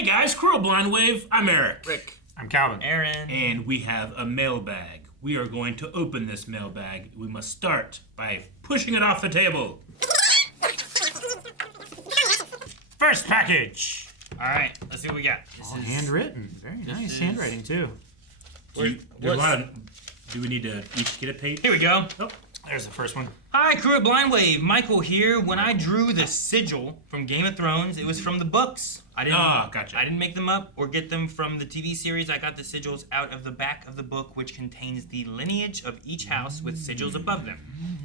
Hey guys, Cruel Blind Wave. I'm Eric. Rick. I'm Calvin. Aaron. And we have a mailbag. We are going to open this mailbag. We must start by pushing it off the table. First package. All right, let's see what we got. All handwritten. Very nice handwriting, too. Do we need to each get a page? Here we go. Oh. There's the first one. Hi, crew at Blind Wave. Michael here. When I drew the sigil from Game of Thrones, it was from the books. Gotcha. I didn't make them up or get them from the TV series. I got the sigils out of the back of the book, which contains the lineage of each house with sigils above them.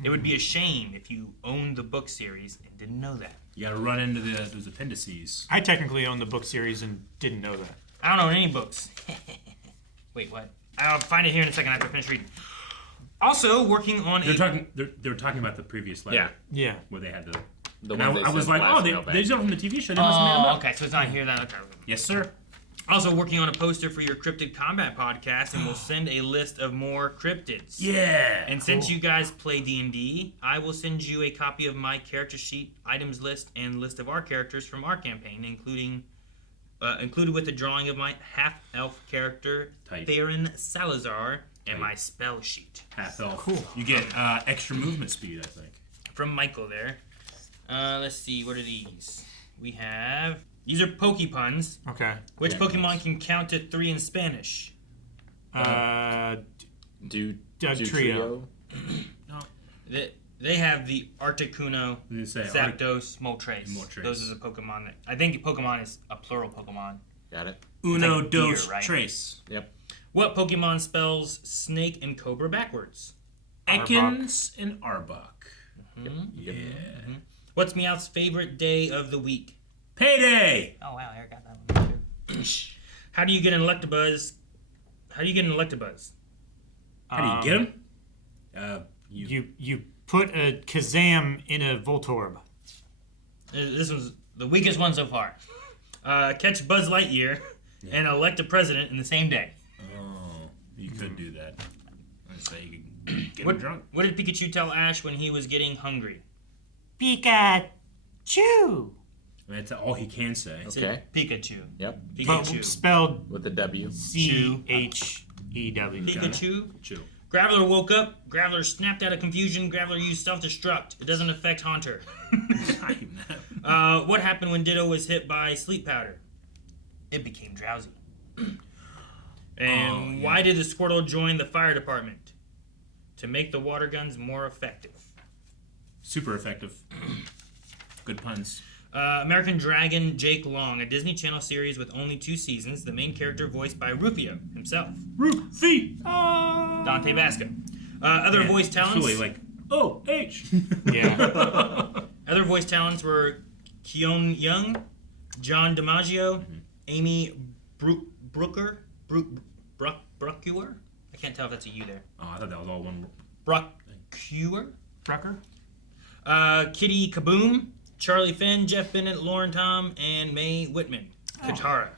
It would be a shame if you owned the book series and didn't know that. You gotta run into those appendices. I technically own the book series and didn't know that. I don't own any books. Wait, what? I'll find it here in a second after I finish reading. Also, working on They were talking about the previous letter. Yeah. Where they had The and one I was like, they don't from the TV show. They must have made them up. Okay, so it's not here then. Okay. Yes, sir. Also working on a poster for your Cryptid Combat podcast, and we'll send a list of more cryptids. Yeah. And since you guys play D&D, I will send you a copy of my character sheet, items list, and list of our characters from our campaign, included with a drawing of my half-elf character, Tight. Theron Salazar, and my spell sheet. Half-elf. Cool. You get extra movement speed, I think. From Michael there. Let's see, what are these? We have... These are Pokepuns. Okay. Which Pokemon can count to 3 in Spanish? Trio. No. They have the Articuno, Zapdos, Moltres. Those are the Pokemon that... I think Pokemon is a plural Pokemon. Got it. Uno, like dos, deer, right? tres. Yep. What Pokemon spells snake and cobra backwards? Ekans and Arbok. Mm-hmm. Yeah. Mm-hmm. What's Meowth's favorite day of the week? Payday! Oh, wow, Eric got that one too. How do you get an Electabuzz? How do you get an Electabuzz? How do you get him? You put a Kazam in a Voltorb. This was the weakest one so far. Catch Buzz Lightyear and elect a president in the same day. Oh, you could do that. I'd say you could get him drunk. What did Pikachu tell Ash when he was getting hungry? Pikachu. That's all he can say. Okay. Pikachu. Yep. Pikachu. Spelled With the W. Chew. Pikachu. Chew. Graveler woke up. Graveler snapped out of confusion. Graveler used self-destruct. It doesn't affect Haunter. What happened when Ditto was hit by sleep powder? It became drowsy. And why did the Squirtle join the fire department? To make the water guns more effective. Super effective. Good puns. American Dragon Jake Long, a Disney Channel series with only 2 seasons, the main character voiced by Rufio himself. Rufy! Dante Basco. Other voice talents... It's really like, O-H! Yeah. Other voice talents were Keon Young, John DiMaggio, Amy Brooker? Brucker? I can't tell if that's a U there. Oh, I thought that was all one. Brucker? Brucker? Kitty Kaboom, Charlie Finn, Jeff Bennett, Lauren Tom, and Mae Whitman. Katara.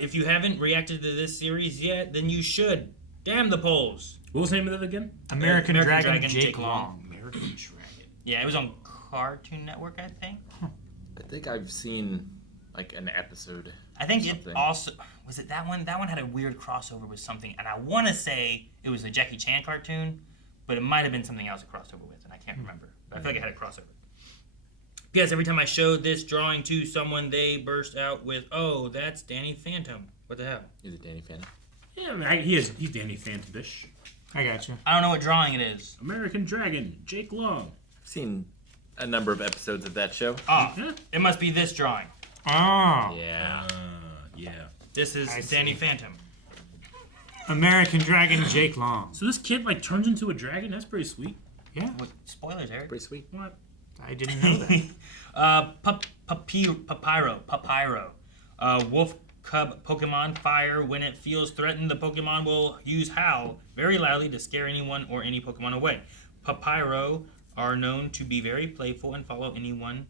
If you haven't reacted to this series yet, then you should. Damn the polls. What was the name of that again? American Dragon Jake Long. American Dragon. Yeah, it was on Cartoon Network, I think. I think I've seen like an episode. I think it also... Was it that one? That one had a weird crossover with something, and I want to say it was a Jackie Chan cartoon, but it might have been something else it crossed over with, and I can't remember. But I feel like it had a crossover. Yes, every time I showed this drawing to someone, they burst out with, "Oh, that's Danny Phantom." What the hell? Is it Danny Phantom? Yeah, I mean, he's Danny Phantom-ish. I got you. I don't know what drawing it is. American Dragon, Jake Long. I've seen a number of episodes of that show. Oh, Yeah. it must be this drawing. Oh. Yeah. Yeah. This is Danny Phantom. American Dragon Jake Long. So this kid like turns into a dragon? That's pretty sweet. Yeah. What, spoilers, Eric. Pretty sweet. What? I didn't know that. Papyro. Wolf cub Pokemon fire. When it feels threatened, the Pokemon will use Howl very loudly to scare anyone or any Pokemon away. Papyro are known to be very playful and follow anyone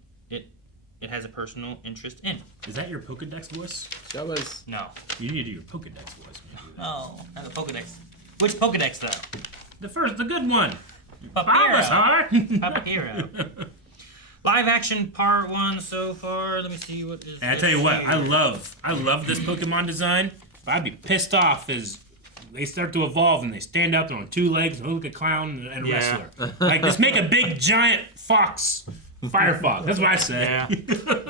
it has a personal interest in. Is that your Pokedex voice? That was... No. You need to do your Pokedex voice. When you do that. Oh, not the Pokedex. Which Pokedex, though? The good one. Papyro. Bulbasaur. Papyro. Live action part 1 so far. Let me see what is. And I this tell you what, here. I love this Pokemon design. But I'd be pissed off as they start to evolve and they stand up, they're on 2 legs and look like a clown and Yeah. wrestler. Like, just make a big giant fox, Firefox. That's what I say. Yeah.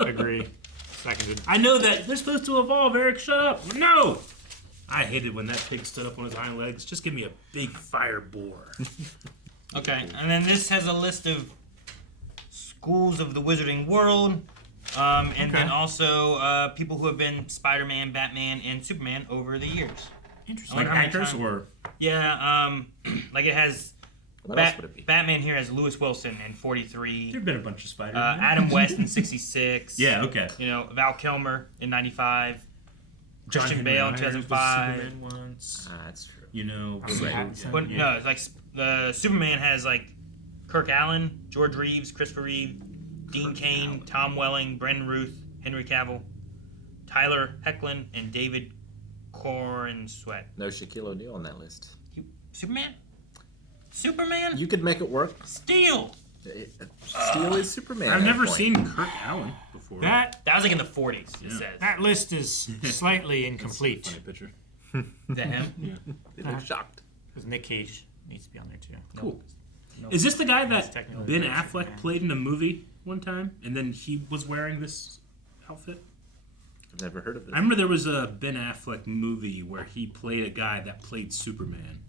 Agree. Seconded. I know that they're supposed to evolve. Eric, shut up. No. I hated when that pig stood up on his hind legs. Just give me a big fire boar. Okay, and then this has a list of schools of the Wizarding World, and then Okay. also people who have been Spider-Man, Batman, and Superman over the years. Interesting. Like how many actors times- or Yeah, like it has. What else would it be? Batman here has Lewis Wilson in 43. there've been a bunch of Spider-Man. Adam West in 66. Yeah, okay. You know, Val Kilmer in 95. John Christian Henry Bale in Myers was 2005. Superman once. That's true. You know, Robert yeah. Pattinson. But no, it's like the Superman has like Kirk Allen, George Reeves, Christopher Reeve, Dean Cain, Tom Welling, Brendan Ruth, Henry Cavill, Tyler Hoechlin, and David Corenswet. No Shaquille O'Neal on that list. Superman? Superman? You could make it work. Steel! Steel is Superman. I've at never that point. seen Kirk Allen before. That That was like in the 40s, it Yeah. says. that list is slightly Funny incomplete picture. Is that him? They look shocked. because Nick Cage needs to be on there too. Cool. Is this the guy That's that technically Ben Superman. Affleck played in a movie one time, and then he was wearing this outfit? I've never heard of this. I remember there was a Ben Affleck movie where he played a guy that played Superman.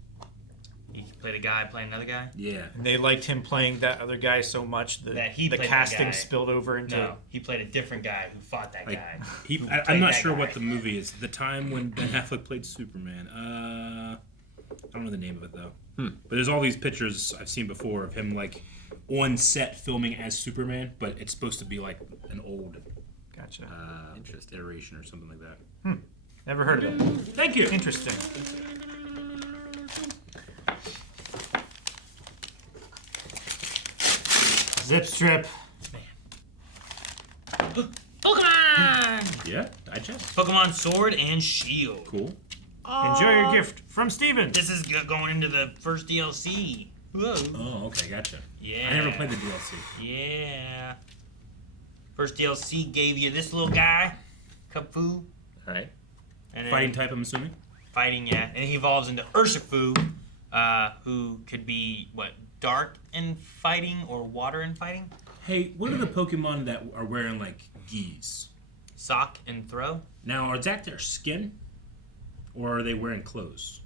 He played a guy playing another guy? Yeah. And they liked him playing that other guy so much that That he the played that casting guy. spilled over into. No, he played a different guy who fought that Like, guy. he, Who I'm played not that sure guy. what the movie is. The time when Ben Affleck played Superman. I don't know the name of it though. But there's all these pictures I've seen before of him like on set filming as Superman, but it's supposed to be like an old Gotcha. iteration or something like that. Never heard of it. Thank you. Interesting. Zip strip. Pokemon! Yeah, digest. Pokemon Sword and Shield. Cool. Enjoy your gift from Steven. This is going into the first DLC. Whoa. Oh, okay, gotcha. Yeah. I never played the DLC. Yeah. First DLC gave you this little guy, Kupfu. All right. And then Fighting type, I'm assuming. Fighting, yeah. And he evolves into Urshifu, who could be, what, dark in fighting or water in fighting? Hey, what are the Pokemon that are wearing like gis? Sock and throw? Now, is that their skin, or are they wearing clothes?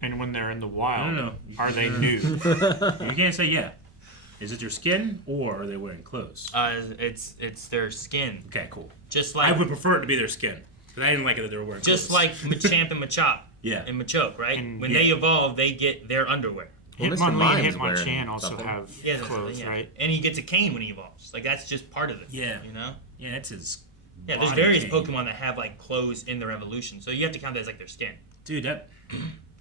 And when they're in the wild, I don't know. are they new? You can't say yeah. Is it their skin, or are they wearing clothes? It's their skin. Okay, cool. Just I like would prefer it to be their skin, because I didn't like it that they were wearing just clothes. like Machamp and Machop Yeah. and Machoke, right? And- when yeah. they evolve, they get their underwear. Well, Mr. Hitmonlee and Mime's Hitmonchan wearing also something. have Yeah, clothes, yeah. right? And he gets a cane when he evolves. Like that's just part of this. Yeah. You know? Yeah, that's his. Yeah, there's body various cane. Pokemon that have like clothes in their evolution, so you have to count that as like their skin. Dude, that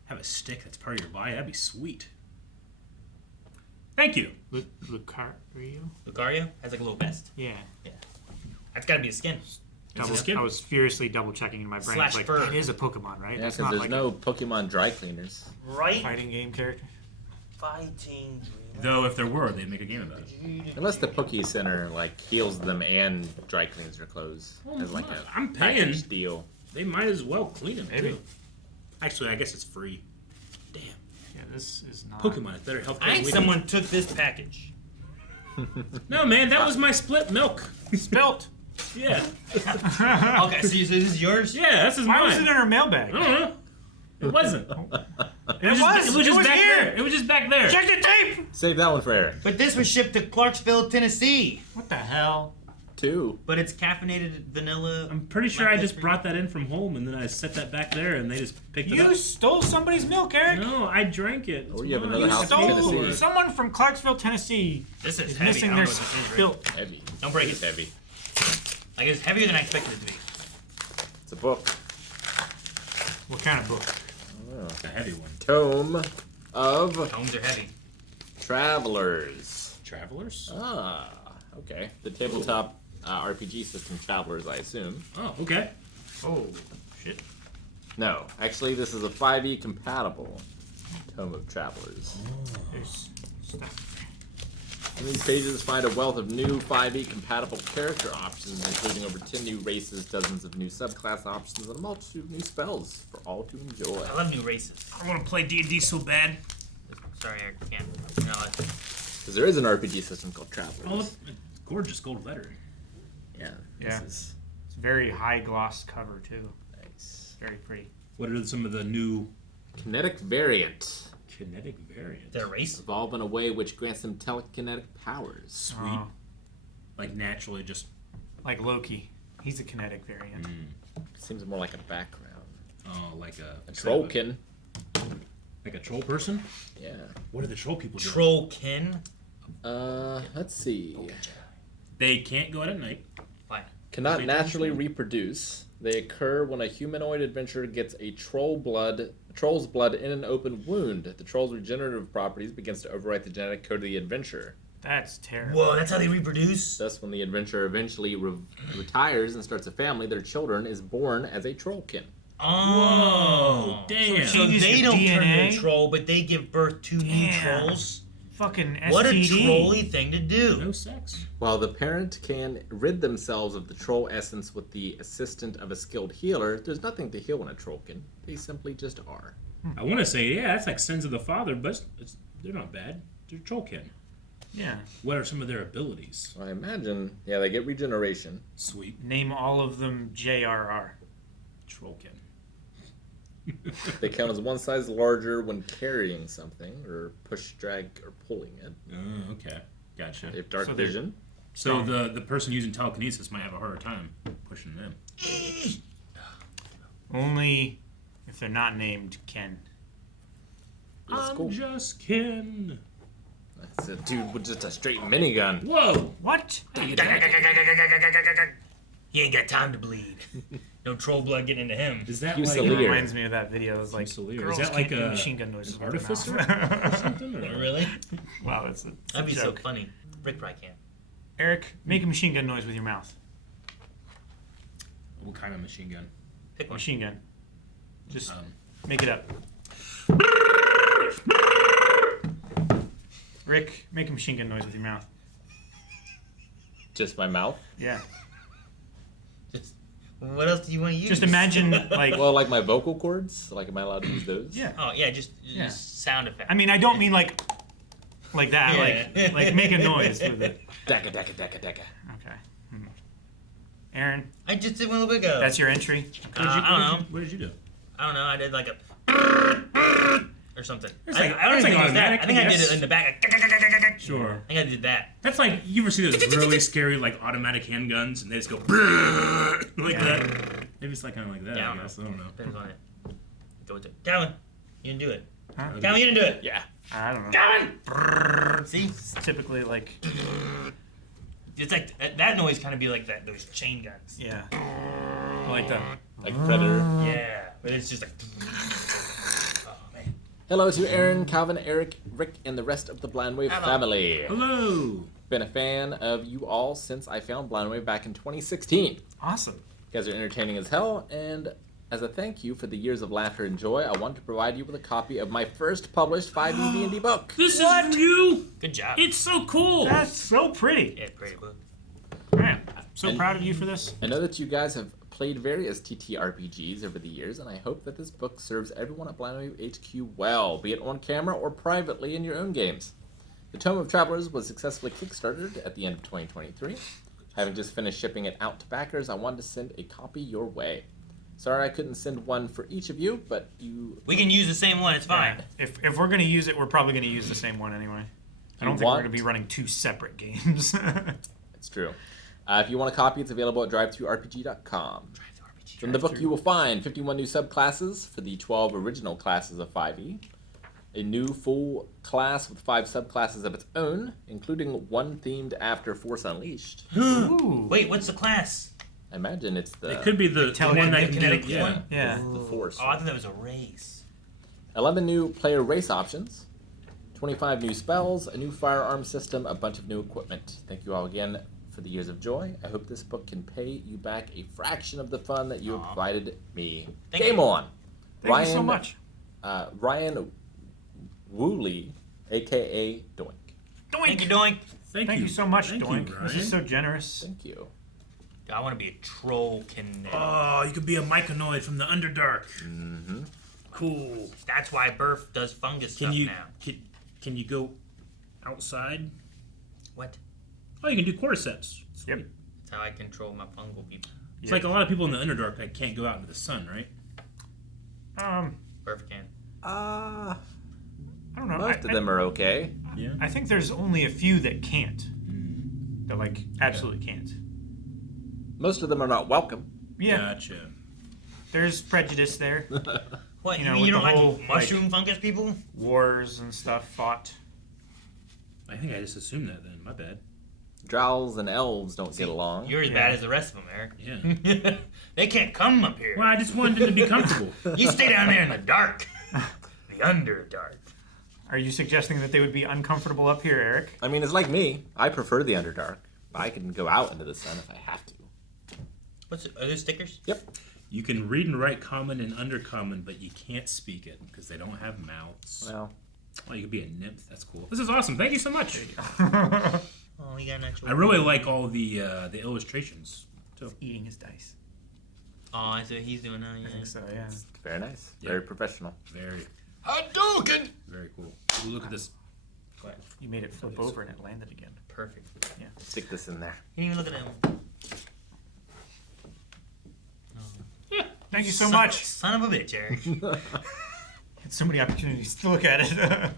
have a stick that's part of your body. That'd be sweet. Thank you. Lucario? Lucario has like a little vest. Yeah. That's got to be a skin. Double, skin? I was furiously double checking in my brain. Slash Like, fur. that is a Pokemon, right? Yeah, That's because not there's like no Pokemon dry cleaners. a Right? fighting game character. Fighting. Though, if there were, they'd make a game about it. Unless the Poke Center like heals them and dry cleans their clothes as like a I'm paying. package deal. They might as well clean them Maybe. too. Actually, I guess it's free. Damn. Yeah, this is not. Pokemon is better health. I think someone took this package. No, man, that was my split milk. Spilt. Yeah. Okay, so this is yours? Yeah, this is Why was mine. it in our mailbag? I don't know. It wasn't. It It was just back here. there. It was just back there. Check the tape. Save that one for Eric. But this was shipped to Clarksville, Tennessee. What the hell? 2. But it's caffeinated vanilla. I'm pretty sure I Like just this brought that in from home and then I set that back there and they just picked it You up. stole somebody's milk, Eric. No, I drank it. Oh, you have It's another mine. house in Stole Tennessee. someone from Clarksville, Tennessee. This is Is heavy. missing I don't their know what this is, Rick. spilt. Heavy. Don't break It's it. heavy. Like it's heavier than I expected it to be. It's a book. What kind of book? It's a heavy one. Tome of Tomes are heavy. Travelers. Travelers? Ah, okay. The tabletop RPG system Travelers, I assume. Oh, okay. Oh, shit. No, actually, this is a 5e compatible Tome of Travelers. There's stuff. In these pages, find a wealth of new 5e compatible character options, including over 10 new races, dozens of new subclass options, and a multitude of new spells for all to enjoy. I love new races. I want to play D&D so bad. Sorry, Eric, you can't. You're not allowed to. Because there is an RPG system called Travelers. Oh, look, gorgeous gold lettering. Yeah. Yeah. This is It's very high gloss cover too. nice. Very pretty. What are some of the new Kinetic variant. kinetic variants? Is that a race? Evolve in a way which grants them telekinetic powers. Sweet. Like naturally just... Like Loki. He's a kinetic variant. Seems more like a background. Oh, like a Trollkin. Like a troll person? Yeah. What are the troll people doing? Trollkin. Let's see. They can't go out at night. Fine. Cannot naturally reproduce. They occur when a humanoid adventurer gets a troll's blood in an open wound. The troll's regenerative properties begins to overwrite the genetic code of the adventurer. That's terrible. Whoa, that's how they reproduce? Thus, when the adventurer eventually retires and starts a family, their children is born as a trollkin. Oh. Damn. So Changes they your don't turn DNA? into a troll, but they give birth to new Damn. trolls? Fucking STD. What a trolly thing to do. No sex. While the parent can rid themselves of the troll essence with the assistance of a skilled healer, there's nothing to heal in a trollkin. They simply just are. I want to say, yeah, that's like Sins of the Father, but they're not bad. They're trollkin. Yeah. What are some of their abilities? I imagine, yeah, they get regeneration. Sweet. Name all of them JRR. Trollkin. They count as one size larger when carrying something, or push, drag, or pulling it. Oh, okay. Gotcha. They have dark So they're- vision. So the person using telekinesis might have a harder time pushing them. Only if they're not named Ken. That's I'm cool. just Ken. That's a dude with just a straight minigun. Whoa! What? He ain't got time to bleed. No troll blood getting into him. Is that Fusilier. like It Lear. reminds me of that video. It's like Fusilier. Is girls that like can't do a- machine gun noises an with their artificer mouth. or something? Or? Really? Wow, that's a That'd be so joke. funny. Rick probably can't. Eric, make a machine gun noise with your mouth. What kind of machine gun? Pick one. Machine gun. Just Um, make it up. Rick, make a machine gun noise with your mouth. Just my mouth? Yeah. Just, what else do you want to use? Just imagine, like, Well, like my vocal cords? Like, am I allowed to use those? yeah. Oh yeah, just Yeah. sound effect. I mean, I don't mean like that. Yeah. Like make a noise with it. Daka, daka, daka, daka. Okay. Aaron, I just did one a little bit ago. that's your entry. I don't know. What did you do? I don't know. I did like a or something. It's I like- don't it's even like think it was that. automatic, I think I did yes. it in the back. Sure. I think I did that. That's like, you ever see those really scary, like, automatic handguns, and they just go like that? Maybe it's like kind of like that, Yeah, I I don't guess. I don't know. Depends on it. Go with it. Calvin, you didn't do it. Huh? Calvin, you didn't do it. Yeah. I don't know. Calvin! See? It's typically like, It's like, that noise kind of be like that, those chain guns. yeah. Like the. Like Predator. Yeah. But it's just like. Oh, man. Hello to Aaron, Calvin, Eric, Rick, and the rest of the Blindwave Hello. family. Hello! Been a fan of you all since I found Blindwave back in 2016. Awesome. You guys are entertaining as hell, and as a thank you for the years of laughter and joy, I want to provide you with a copy of my first published 5e D&D book. This is for you! Good job. It's so cool! That's so pretty. Yeah, great book. Man, so And- proud of you for this. I know that you guys have played various TTRPGs over the years, and I hope that this book serves everyone at Blindwave HQ well, be it on camera or privately in your own games. The Tome of Travelers was successfully kickstarted at the end of 2023. Having just finished shipping it out to backers, I wanted to send a copy your way. Sorry I couldn't send one for each of you, but you... We can use the same one. It's fine. Yeah. If we're gonna use it, we're probably gonna use the same one anyway. I don't think we're gonna be running two separate games. It's true. If you want a copy, it's available at drive2rpg.com. In the book, you will find 51 new subclasses for the 12 original classes of 5e, a new full class with 5 subclasses of its own, including one themed after Force Unleashed. Ooh. Wait, what's the class? I imagine it's the It could be the one that can kinetic do, yeah. one? Yeah. the Force. Oh, I thought that was a race. 11 new player race options, 25 new spells, a new firearm system, a bunch of new equipment. Thank you all again for the years of joy. I hope this book can pay you back a fraction of the fun that you have provided me. Thank Game you. on! Thank you so much. Ryan Woolley, a.k.a. Doink. Thank you, Doink. Thank you so much, Thank you, Doink. This Ryan. is so generous. Thank you. I want to be a trollkin. Oh, you could be a myconoid from the Underdark. Mm-hmm. Cool. That's why Burf does fungus stuff now. Can you go outside? What? Oh, you can do cordyceps. Yep. That's how I control my fungal people. It's like a lot of people in the Underdark that can't go out into the sun, right? Burf can. I don't know. Most of them are okay. Yeah. I think there's only a few that can't. That like absolutely can't. Most of them are not welcome. Yeah. Gotcha. There's prejudice there. What? You You, know, mean with you don't the like whole, mushroom fungus people? Wars and stuff fought. I think I just assumed that then. My bad. Drowls and elves don't get along. You're as bad as the rest of them, Eric. Yeah. They can't come up here. Well, I just wanted them to be comfortable. You stay down there in the dark. The Underdark. Are you suggesting that they would be uncomfortable up here, Eric? I mean, it's like me. I prefer the Underdark. I can go out into the sun if I have to. Are those stickers? Yep. You can read and write common and undercommon, but you can't speak it because they don't have mouths. Well, Oh, you could be a nymph. That's cool. This is awesome. Thank you so much. Oh, he got an actual. I really like all the illustrations too. Eating his dice. Oh, so he's doing that. Yeah. I think so, yeah. very nice. Yeah. Very professional. Very, Hadouken! very cool. Ooh, look at this. You made it flip over and it landed again. Perfect. Stick this in there. You didn't even look at him. Thank you so much. Son of a bitch, Eric. Had so many opportunities to look at it.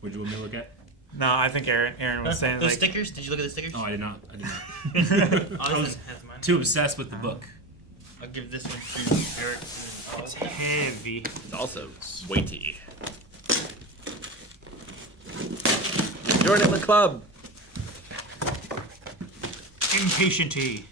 What'd you want me to look at? No, I think Aaron was saying Those like, stickers? Did you look at the stickers? Oh, I did not. I did not. Oh, this has mine. Too obsessed with the book. I'll give this one to Eric. it's heavy. It's also weighty. Join in the club. Impatienty.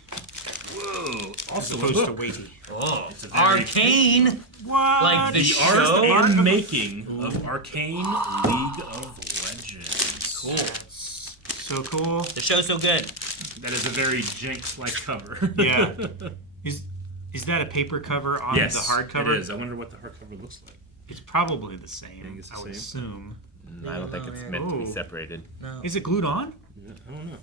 Whoa! As Also a opposed to book. weighty. Oh, It's a very Arcane! What? Like the The show? art and making of Arcane League of Legends. Cool. So cool. The show's so good. That is a very Jinx-like cover. Yeah. Is that a paper cover on Yes, the hardcover? it is. I wonder what the hardcover looks like. It's probably the same. think it's the I would same? assume. I don't think it's meant to be Ooh. separated. No. Is it glued on? I don't know.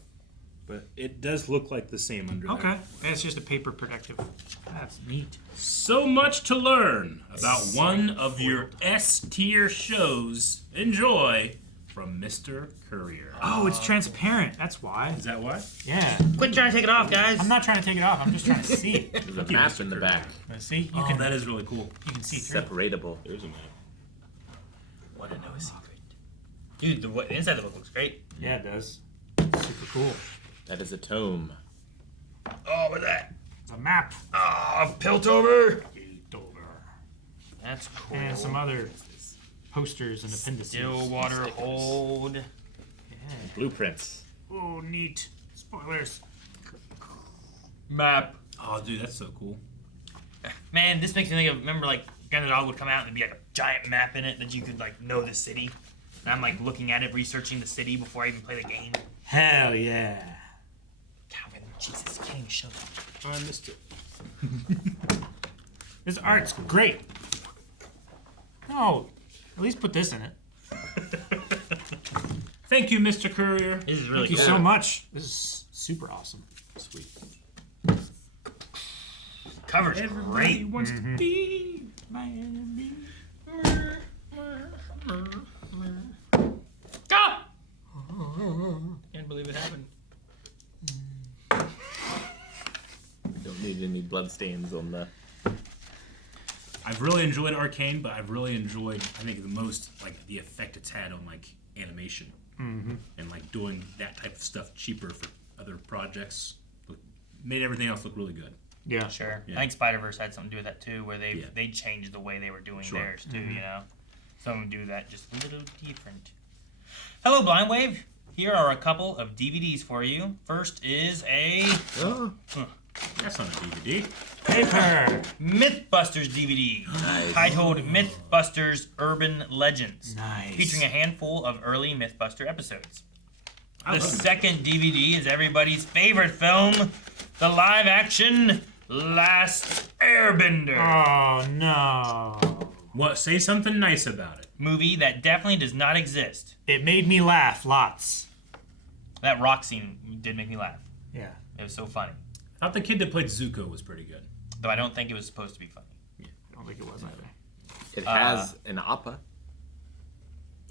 But it does look like the same under Okay. there. That's just a paper protective. That's neat. So much to learn about one of your S-tier shows. Enjoy from Mr. Courier. Oh, it's transparent. That's why. Is that why? Yeah. Quit trying to take it off, guys. I'm not trying to take it off. I'm just trying to see it. There's a map in the back. See? You Oh, can that is really cool. you can see through. Separatable. There's a map. Want to know a secret? Dude, the inside of the book looks great. Yeah, it does. Super cool. That is a tome. Oh, what's that? It's a map. Oh, Piltover. And That's cool. some other posters and appendices. Stillwater Hold. Yeah. Blueprints. Oh, neat. Spoilers. Map. Oh, dude, that's so cool. Man, this makes me think of, remember, like, Gun and Dog would come out and there'd be, like, a giant map in it that you could, like, know the city. And I'm, like, looking at it, researching the city before I even play the game. Hell yeah. Calvin, Jesus, you can't even show that. I missed it. This art's great. No, at least put this in it. Thank you, Mr. Courier. This is really Thank you cool. so much. This is super awesome. Sweet. Cover's Everybody great. wants to be My enemy. Ah! Can't believe it happened. Don't need any bloodstains on the. I've really enjoyed Arcane, but I've really enjoyed, I think, the most, like, the effect it's had on, like, animation. Mm-hmm. And, like, doing that type of stuff cheaper for other projects. Made everything else look really good. Yeah. Sure. Yeah. I think Spider-Verse had something to do with that, too, where Yeah. they changed the way they were doing Sure. theirs, too, you know? Some of them do that just a little different. Hello, Blind Wave. Here are a couple of DVDs for you. First is a Oh, That's on a DVD. Paper. Mythbusters DVD Nice. titled Mythbusters Urban Legends, Nice. featuring a handful of early Mythbuster episodes. I The love it. second DVD is everybody's favorite film, the live-action Last Airbender. Oh no. What? Say something nice about it. Movie that definitely does not exist. It made me laugh lots. That rock scene did make me laugh. Yeah. It was so funny. I thought the kid that played Zuko was pretty good. Though I don't think it was supposed to be funny. I don't think it was either. It has an appa.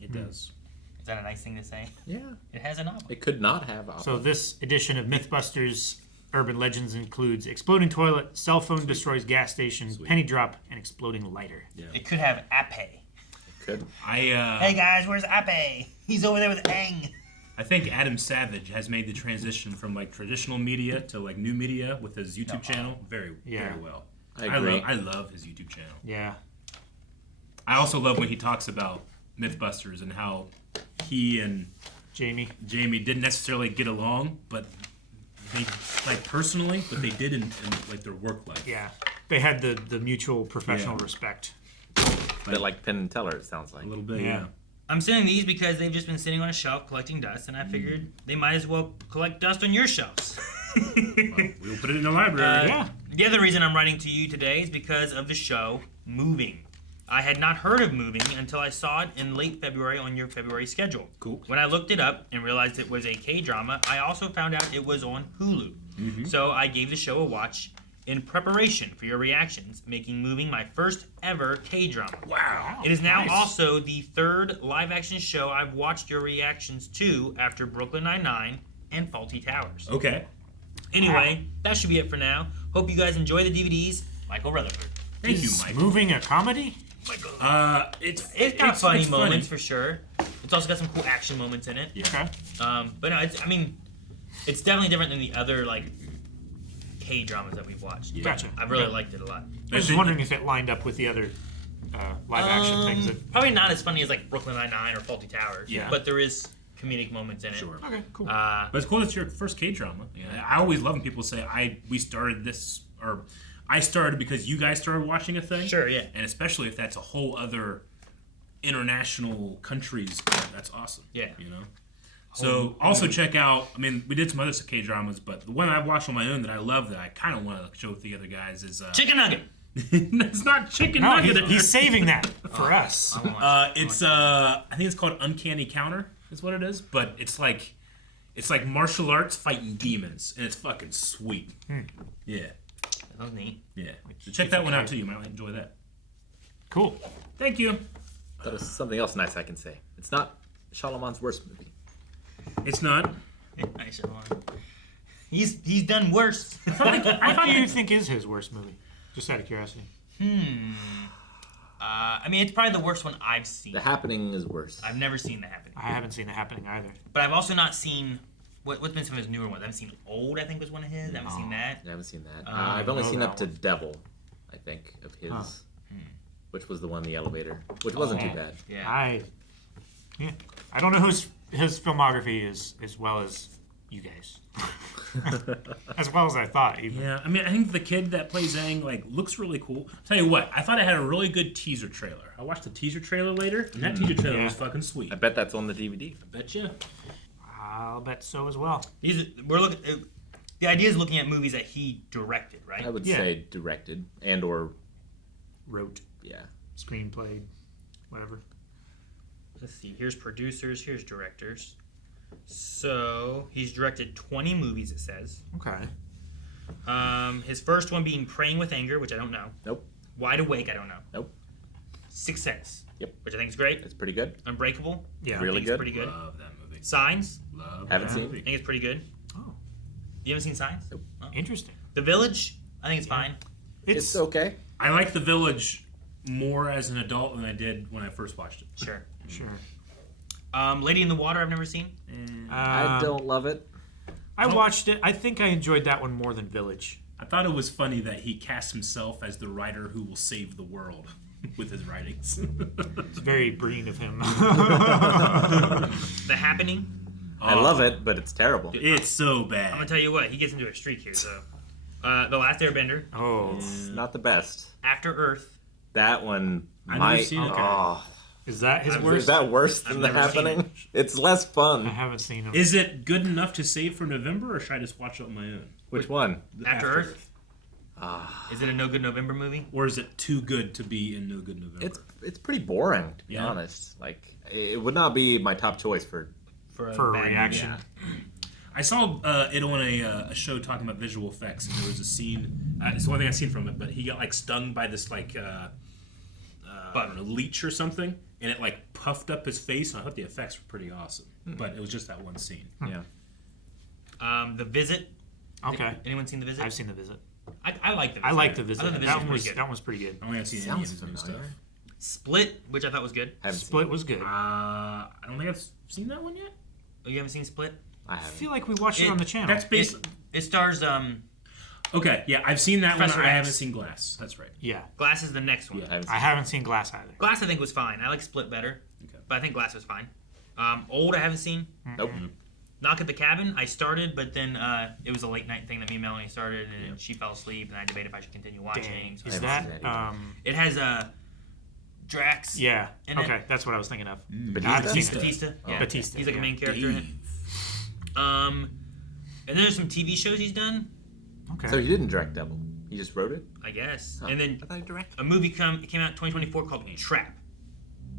It does. Is that a nice thing to say? Yeah. It has an apple. It could not have appa. So this edition of Mythbusters Urban Legends includes exploding toilet, cell phone destroys gas station, penny drop, and exploding lighter. Yeah. It could have Ape. Could. Hey guys, where's Ape? He's over there with Aang. I think Adam Savage has made the transition from like traditional media to like new media with his YouTube channel very well. I agree. I love his YouTube channel. Yeah. I also love when he talks about Mythbusters and how he and Jamie didn't necessarily get along, but they like personally, but they did in like their work life. Yeah. They had the mutual professional respect. A bit like Penn and Teller, it sounds like. A little bit, Yeah. yeah. I'm sending these because they've just been sitting on a shelf collecting dust, and I figured they might as well collect dust on your shelves. Well, we'll put it in the library. Yeah. The other reason I'm writing to you today is because of the show Moving. I had not heard of Moving until I saw it in late February on your February schedule. Cool. When I looked it up and realized it was a K-drama, I also found out it was on Hulu. Mm-hmm. So I gave the show a watch in preparation for your reactions, making Moving my first ever K-drama. Wow. It is now Nice. also the third live-action show I've watched your reactions to after Brooklyn Nine-Nine and Faulty Towers. Okay. Anyway, that should be it for now. Hope you guys enjoy the DVDs. Michael Rutherford. Thank you, Is Mike. Moving a comedy? Michael. It's got funny it's moments for sure. It's also got some cool action moments in it. Yeah. Okay. But no, it's definitely different than the other like K dramas that we've watched. Yeah. Gotcha. I really Okay. liked it a lot. I was just wondering if it lined up with the other live action things. That... Probably not as funny as like Brooklyn Nine-Nine or Faulty Towers. Yeah. But there is comedic moments in it. Sure. Okay, cool. But it's cool that's your first K-drama. Yeah. I always love when people say we started this, or I started because you guys started watching a thing. Sure, yeah. And especially if that's a whole other international countries, that's awesome. Yeah. You know. So also check out. I mean, we did some other K-dramas, but the one I watched on my own that I love that I kind of want to show with the other guys is Chicken Nugget. it's not Chicken no, Nugget. he's saving that for us. I wanna watch it. It's I think it's called Uncanny Counter is what it is, but it's like martial arts fighting demons, and it's fucking sweet. Yeah, That was neat. yeah. So check that one out too. You might enjoy that. Cool. Thank you. That is something else nice I can say. It's not Shyamalan's worst movie. It's not. I should want. He's done worse. What do you think is his worst movie? Just out of curiosity. I mean, it's probably the worst one I've seen. The Happening is worse. I've never seen The Happening. I haven't seen it happening either. But I've also not seen what's been some of his newer ones. I haven't seen Old. I think was one of his. I haven't seen that. I haven't seen that. I've only know seen that up to one. Devil, I think, of his, which was the one in the elevator, which wasn't too bad. Yeah. I don't know his filmography is as well as you guys. As well as I thought. Even. Yeah, I mean, I think the kid that plays Aang looks really cool. Tell you what, I thought it had a really good teaser trailer. I watched the teaser trailer later, and that teaser trailer was fucking sweet. I bet that's on the DVD. I bet you. I'll bet so as well. We're looking. The idea is looking at movies that he directed, right? I would Yeah. say directed and or Wrote, yeah. screenplay, whatever. Let's see. Here's producers. Here's directors. So he's directed 20 movies. It says. Okay. His first one being Praying with Anger, which I don't know. Nope. Wide Awake, I don't know. Nope. Sixth Sense. Yep. Which I think is great. It's pretty good. Unbreakable. Yeah. Really I think good. It's pretty good. Love that movie. Signs. Love Haven't that seen. movie. I think it's pretty good. Oh, You haven't seen Signs? Nope. interesting. The Village. I think it's fine. It's okay. I like The Village more as an adult than I did when I first watched it. Sure. Sure. Lady in the Water. I've never seen. I don't love it. I watched it. I think I enjoyed that one more than Village. I thought it was funny that he cast himself as the writer who will save the world with his writings. It's very Breen of him. The Happening. I love it, but it's terrible. It's so I'm bad. gonna tell you what. He gets into a streak here. So, The Last Airbender. Oh, It's not the best. After Earth. That one I've might. never seen it. Oh, is that his is worst? that worse than The never seen Happening? It's less I fun. haven't seen him. Is it good enough to save for November, or should I just watch it on my own? Which one? After Earth? Is it a No Good November movie? Or is it too good to be in No Good November? It's pretty boring, to be Yeah. honest. Like, it would not be my top choice for. for a bad reaction? Yeah. I saw it on a show talking about visual effects, and there was a scene. It's the one thing I've seen from it, but he got like stung by this like I don't know, leech or something, and it like puffed up his face. And I thought the effects were pretty awesome, but it was just that one scene. Yeah. The Visit. Okay. Anyone seen The Visit? I've seen The Visit. I like The Visit. I like The I Visit. thought The Visit That was one was pretty good. that one was pretty good. I only have seen any of Sounds his new stuff. familiar. Split, which I thought was good. Haven't seen Split was good. I don't think I've seen that one yet. Oh, you haven't seen Split? I I haven't. feel like we watched it on the channel. That's basically It stars okay. Yeah, I've seen that Professor one. I X. haven't seen Glass. That's right. Yeah. Glass is the next one. Yeah. I haven't I seen haven't seen Glass either. Glass I think was fine. I like Split better, Okay. but I think Glass was fine. Old I haven't seen. Nope. Knock at the Cabin I started, but then it was a late night thing that me and Melanie started, and she fell asleep, and I debated if I should continue watching. Dang. So Is I that haven't seen that it has Drax. yeah. In it. Okay, that's what I was thinking of. Batista? Batista. Yeah. Batista, He's like a yeah. main character in it. And then there's some TV shows he's done, Okay. So he didn't direct Devil. He just wrote it. I guess. Huh. And then I thought he directed. a movie it came out in 2024 called Trap.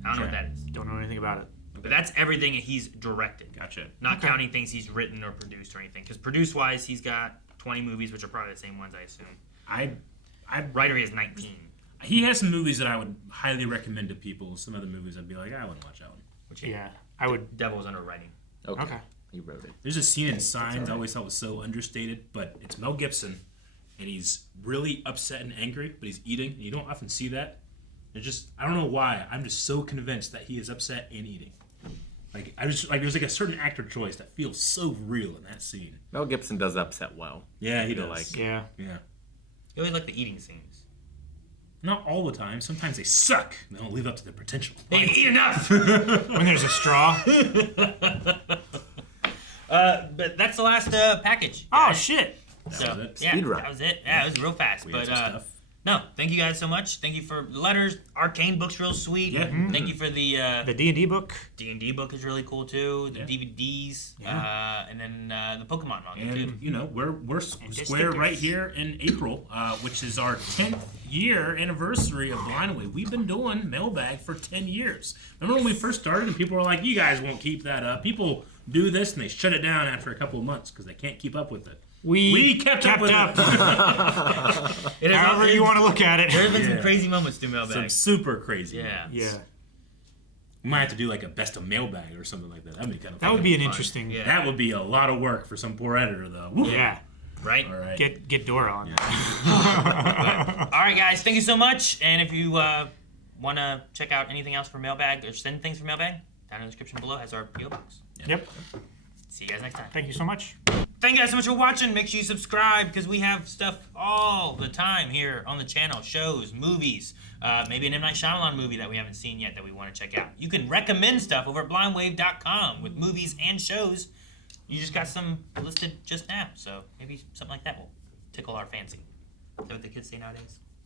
I don't know what that is, Don't know anything about it. but that's everything he's directed. Gotcha. Not Okay. counting things he's written or produced or anything. Because produce-wise, he's got 20 movies, which are probably the same ones, I assume. I Writer, he has 19. he has some movies that I would highly recommend to people. Some other movies I'd be like, I wouldn't watch that one. Which Yeah, I would. Devil's under writing. Okay. He wrote it. There's a scene in Signs I always thought was so understated, but it's Mel Gibson, and he's really upset and angry, but he's eating, and you don't often see that. It's just, I don't know why, I'm just so convinced that he is upset and eating. Like, there's like a certain actor choice that feels so real in that scene. Mel Gibson does upset well. Yeah, he feel does. Yeah. Yeah. You always like the eating scenes. Not all the time. Sometimes they suck. They don't live up to their potential. Hey, you eat enough! When there's a straw. But that's the last package. Oh guys. shit. That was it. Yeah, Speed run. that was it. Yeah, it was real fast. We but had some stuff. no, thank you guys so much. Thank you for the letters. Arcane book's real sweet. Yeah. Thank you for the The D&D book. D&D book is really cool too. The Yeah. DVDs, Yeah. and then the Pokemon manga too. And you know we're And square stickers. right here in April, which is our 10th year anniversary of Blind Away. We've been doing Mailbag for 10 years. Remember when we first started and people were like, "You guys won't keep that up." People do this and they shut it down after a couple of months because they can't keep up with it. We kept up with it. It is However you want to look at it. There have been Yeah. some crazy moments through Mailbag. Some super crazy. Yeah. ones. Yeah. We might have to do like a best of Mailbag or something like that. That'd be kind of That would be an fun. interesting. Yeah. That would be a lot of work for some poor editor though. Woo. Yeah. Right? All right. Get Dora on. All right, guys. Thank you so much. And if you want to check out anything else for Mailbag or send things for Mailbag, down in the description below has our PO box. Yep. See you guys next time. Thank you so much. Thank you guys so much for watching. Make sure you subscribe because we have stuff all the time here on the channel. Shows, movies, maybe an M. Night Shyamalan movie that we haven't seen yet that we want to check out. You can recommend stuff over at blindwave.com with movies and shows. You just got some listed just now, so maybe something like that will tickle our fancy. Is that what the kids say nowadays?